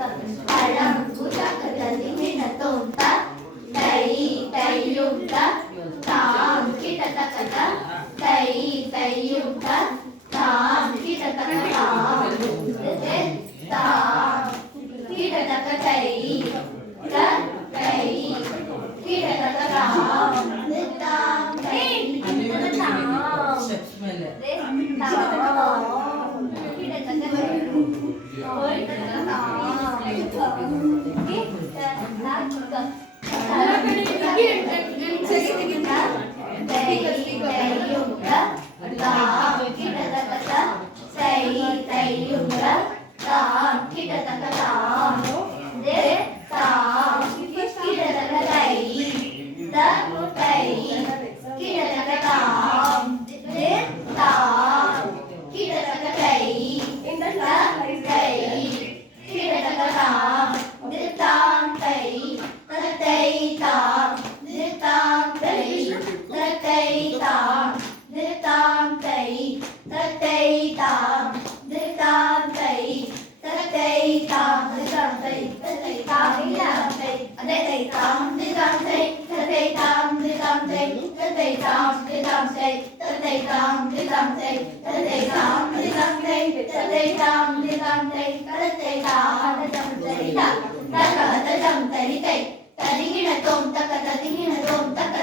பழம் திமின தோந்த தை தையும் தாம் கிட்டத்தக்க தை தையும் தாம் கிட்டத்தக்க தாம் கிட்டத்தக்க தை தை கிட்டத்தக்க தாம் தாம் தை தரிகின தோம் தக்க ததிகின தோம் தக்க